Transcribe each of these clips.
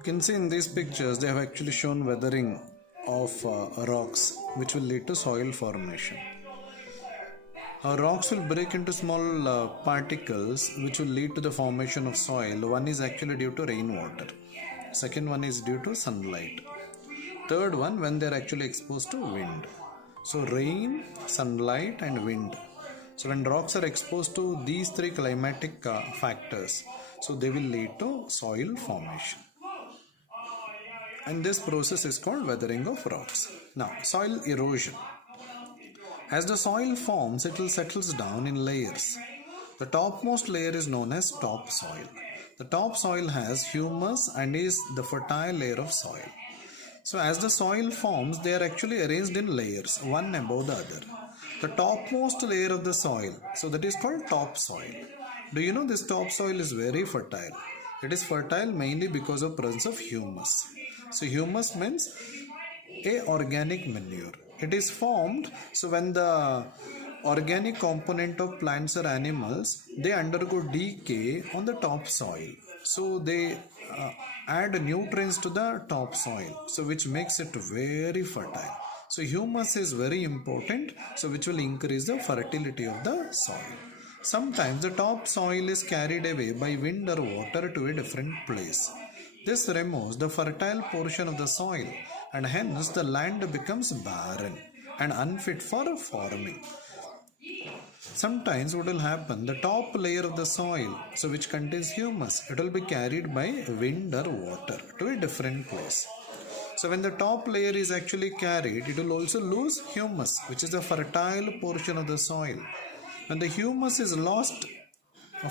You can see in these pictures they have actually shown weathering of rocks, which will lead to soil formation. Rocks will break into small particles, which will lead to the formation of soil. One is actually due to rainwater. Second one is due to sunlight. Third one, when they are actually exposed to wind. So rain, sunlight and wind. So when rocks are exposed to these three climatic factors, so they will lead to soil formation. And this process is called weathering of rocks. Now, soil erosion. As the soil forms, it will settles down in layers. The topmost layer is known as topsoil. The topsoil has humus and is the fertile layer of soil. So as the soil forms, they are actually arranged in layers, one above the other. The topmost layer of the soil, so that is called topsoil. Do you know this topsoil is very fertile? It is fertile mainly because of presence of humus. So humus means a organic manure. It is formed, so when the organic component of plants or animals, they undergo decay on the topsoil. So they add nutrients to the topsoil, so which makes it very fertile. So humus is very important, so which will increase the fertility of the soil. Sometimes the topsoil is carried away by wind or water to a different place. This removes the fertile portion of the soil and hence the land becomes barren and unfit for farming. Sometimes what will happen, the top layer of the soil, so which contains humus, it will be carried by wind or water to a different place. So when the top layer is actually carried, it will also lose humus, which is the fertile portion of the soil. When the humus is lost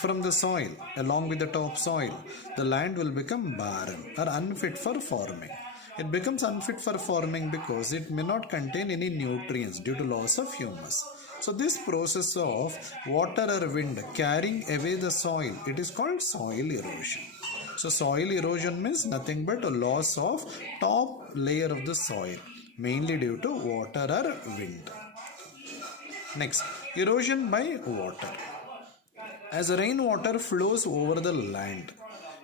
from the soil along with the topsoil, the land will become barren or unfit for farming. It becomes unfit for farming because it may not contain any nutrients due to loss of humus. So this process of water or wind carrying away the soil, it is called soil erosion. So soil erosion means nothing but a loss of top layer of the soil, mainly due to water or wind. Next, erosion by water. As rainwater flows over the land,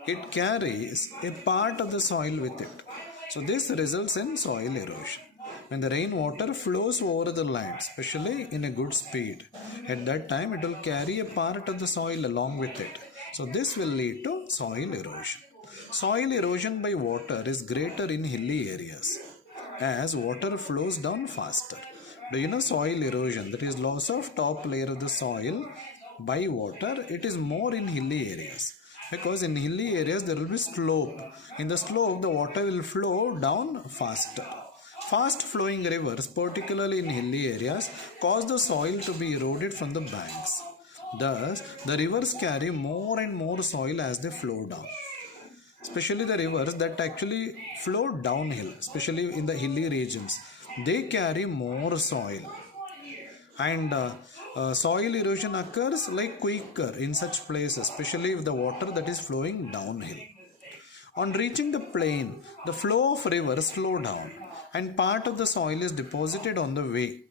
it carries a part of the soil with it. So this results in soil erosion. When the rainwater flows over the land, especially in a good speed, at that time it will carry a part of the soil along with it. So this will lead to soil erosion. Soil erosion by water is greater in hilly areas as water flows down faster. Do you know soil erosion, that is loss of top layer of the soil by water, it is more in hilly areas. Because in hilly areas there will be slope. In the slope the water will flow down faster. Fast flowing rivers, particularly in hilly areas, cause the soil to be eroded from the banks. Thus, the rivers carry more and more soil as they flow down. Especially the rivers that actually flow downhill, especially in the hilly regions, they carry more soil. And soil erosion occurs like quicker in such places, especially if the water that is flowing downhill. On reaching the plain, the flow of rivers slow down and part of the soil is deposited on the way.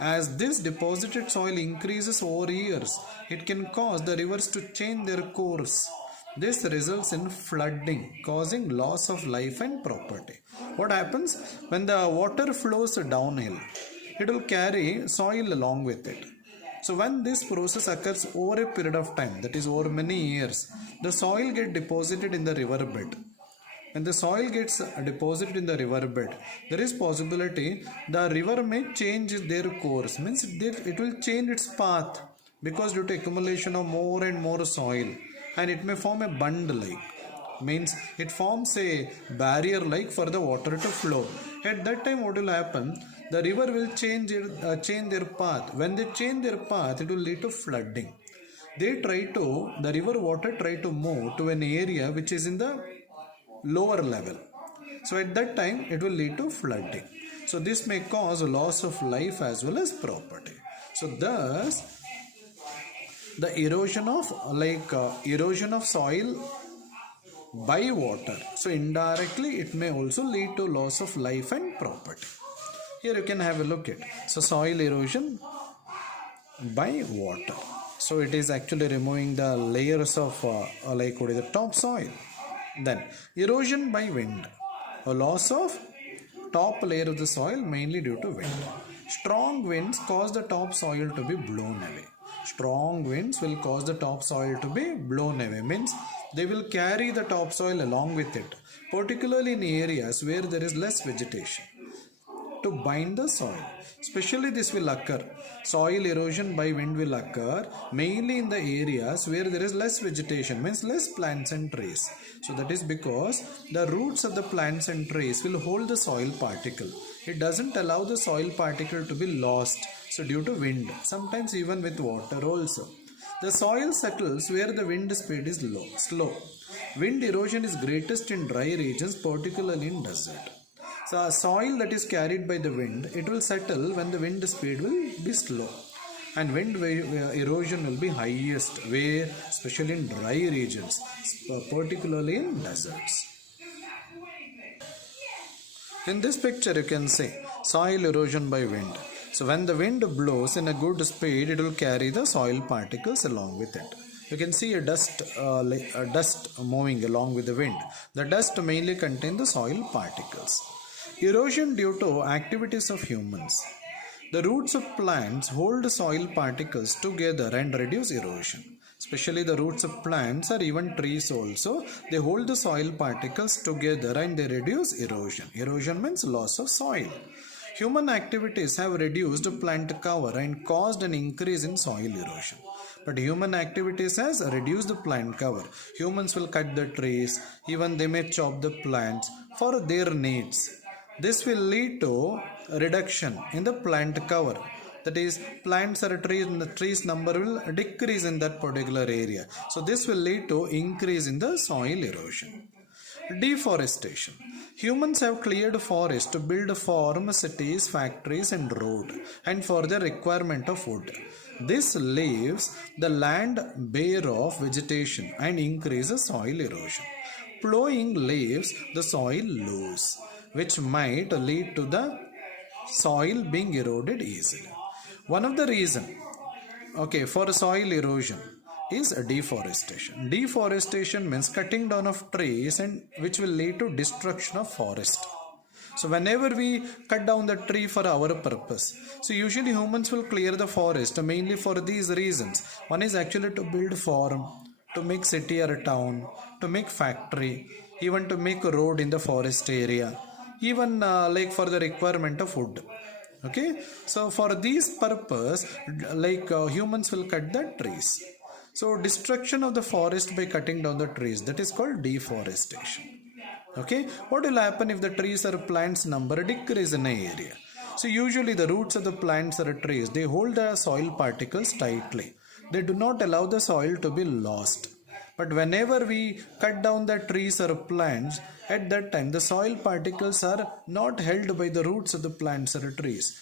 As this deposited soil increases over years, it can cause the rivers to change their course. This results in flooding, causing loss of life and property. What happens when the water flows downhill? It will carry soil along with it. So when this process occurs over a period of time, that is over many years, the soil gets deposited in the riverbed. When the soil gets deposited in the riverbed, there is possibility the river may change their course, means it will change its path because due to accumulation of more and more soil, and it may form a bund like, means it forms a barrier like for the water to flow. At that time what will happen? The river will change their path. When they change their path, it will lead to flooding. The river water try to move to an area which is in the lower level. So at that time, it will lead to flooding. So this may cause loss of life as well as property. So thus, the erosion of soil by water. So indirectly, it may also lead to loss of life and property. Here you can have a look at. So soil erosion by water. So it is actually removing the layers of the topsoil. Then erosion by wind, a loss of top layer of the soil mainly due to wind. Strong winds cause the top soil to be blown away. Strong winds will cause the topsoil to be blown away, means they will carry the topsoil along with it, particularly in areas where there is less vegetation, to bind the soil. Especially this will occur. Soil erosion by wind will occur mainly in the areas where there is less vegetation, means less plants and trees. So that is because the roots of the plants and trees will hold the soil particle. It doesn't allow the soil particle to be lost. So due to wind, sometimes even with water also. The soil settles where the wind speed is slow. Wind erosion is greatest in dry regions, particularly in desert. So a soil that is carried by the wind, it will settle when the wind speed will be slow. And wind erosion will be highest where, especially in dry regions, particularly in deserts. In this picture you can see soil erosion by wind. So when the wind blows in a good speed, it will carry the soil particles along with it. You can see a dust moving along with the wind. The dust mainly contains the soil particles. Erosion due to activities of humans. The roots of plants hold soil particles together and reduce erosion. Especially the roots of plants or even trees also, they hold the soil particles together and they reduce erosion. Erosion means loss of soil. Human activities have reduced plant cover and caused an increase in soil erosion. But human activities has reduced the plant cover. Humans will cut the trees, even they may chop the plants for their needs. This will lead to a reduction in the plant cover. That is, plants or trees, the trees number will decrease in that particular area. So this will lead to increase in the soil erosion. Deforestation. Humans have cleared forests to build farms, cities, factories and roads, and for the requirement of wood. This leaves the land bare of vegetation and increases soil erosion. Plowing leaves the soil loose, which might lead to the soil being eroded easily. One of the reasons for soil erosion is deforestation. Deforestation means cutting down of trees, and which will lead to destruction of forest. So whenever we cut down the tree for our purpose, so usually humans will clear the forest mainly for these reasons. One is actually to build farm, to make city or a town, to make factory, even to make a road in the forest area, even like for the requirement of wood. Okay, so for these purpose, humans will cut the trees. So destruction of the forest by cutting down the trees, that is called deforestation. Okay, what will happen if the trees or plants number decrease in an area? So usually the roots of the plants or trees, they hold the soil particles tightly. They do not allow the soil to be lost. But whenever we cut down the trees or plants, at that time the soil particles are not held by the roots of the plants or trees.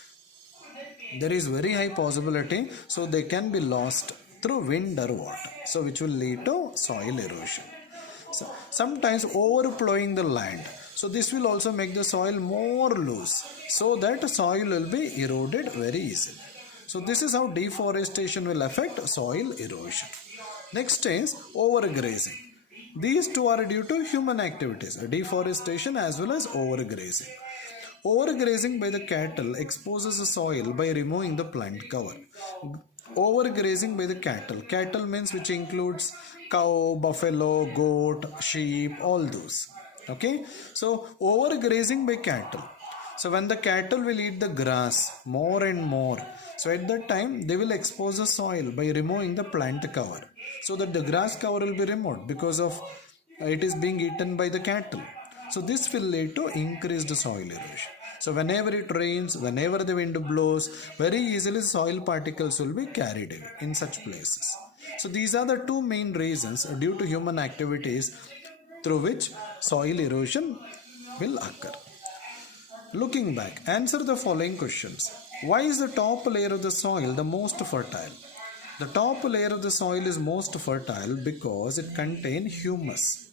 There is very high possibility, so they can be lost through wind or water, so which will lead to soil erosion. So sometimes overplowing the land, so this will also make the soil more loose, so that soil will be eroded very easily. So this is how deforestation will affect soil erosion. Next is overgrazing. These two are due to human activities, deforestation as well as overgrazing. Overgrazing by the cattle exposes the soil by removing the plant cover. Overgrazing by the cattle. Cattle means which includes cow, buffalo, goat, sheep, all those. Okay. So overgrazing by cattle. So when the cattle will eat the grass more and more, so at that time they will expose the soil by removing the plant cover, so that the grass cover will be removed because of it is being eaten by the cattle. So this will lead to increased soil erosion. So whenever it rains, whenever the wind blows, very easily soil particles will be carried away in such places. So these are the two main reasons due to human activities through which soil erosion will occur. Looking back, answer the following questions. Why is the top layer of the soil the most fertile? The top layer of the soil is most fertile because it contains humus.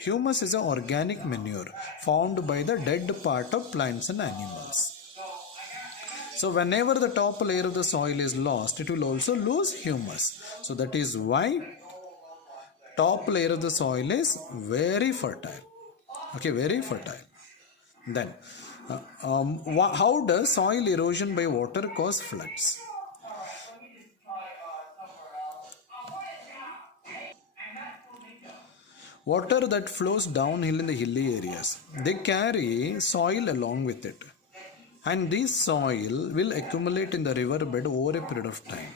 Humus is an organic manure formed by the dead part of plants and animals. So whenever the top layer of the soil is lost, it will also lose humus. So that is why top layer of the soil is very fertile. Okay, very fertile. Then, how does soil erosion by water cause floods? Water that flows downhill in the hilly areas, they carry soil along with it. And this soil will accumulate in the riverbed over a period of time.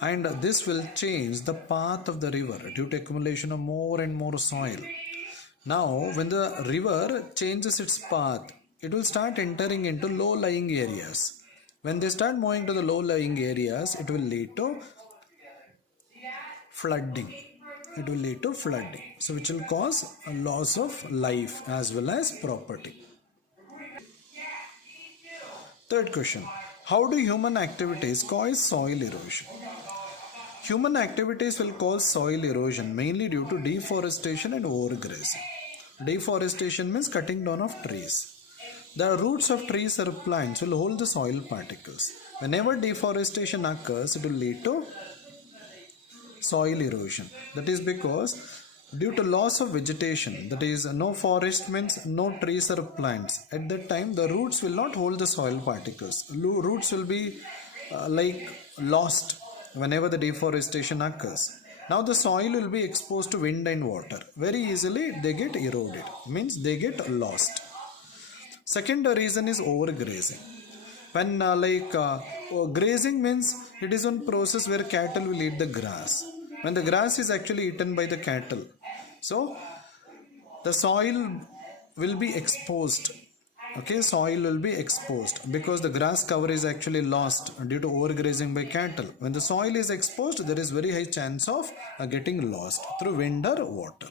And this will change the path of the river due to accumulation of more and more soil. Now, when the river changes its path, it will start entering into low-lying areas. When they start moving to the low-lying areas, it will lead to flooding. It will lead to flooding. So, which will cause a loss of life as well as property. Third question. How do human activities cause soil erosion? Human activities will cause soil erosion mainly due to deforestation and overgrazing. Deforestation means cutting down of trees. The roots of trees or plants will hold the soil particles. Whenever deforestation occurs, it will lead to soil erosion. That is because due to loss of vegetation, that is no forest means no trees or plants. At that time, the roots will not hold the soil particles. Roots will be lost whenever the deforestation occurs. Now the soil will be exposed to wind and water. Very easily they get eroded, means they get lost. Second reason is overgrazing. When grazing means it is one process where cattle will eat the grass. When the grass is actually eaten by the cattle, so the soil will be exposed. Okay, soil will be exposed because the grass cover is actually lost due to overgrazing by cattle. When the soil is exposed, there is very high chance of getting lost through wind or water.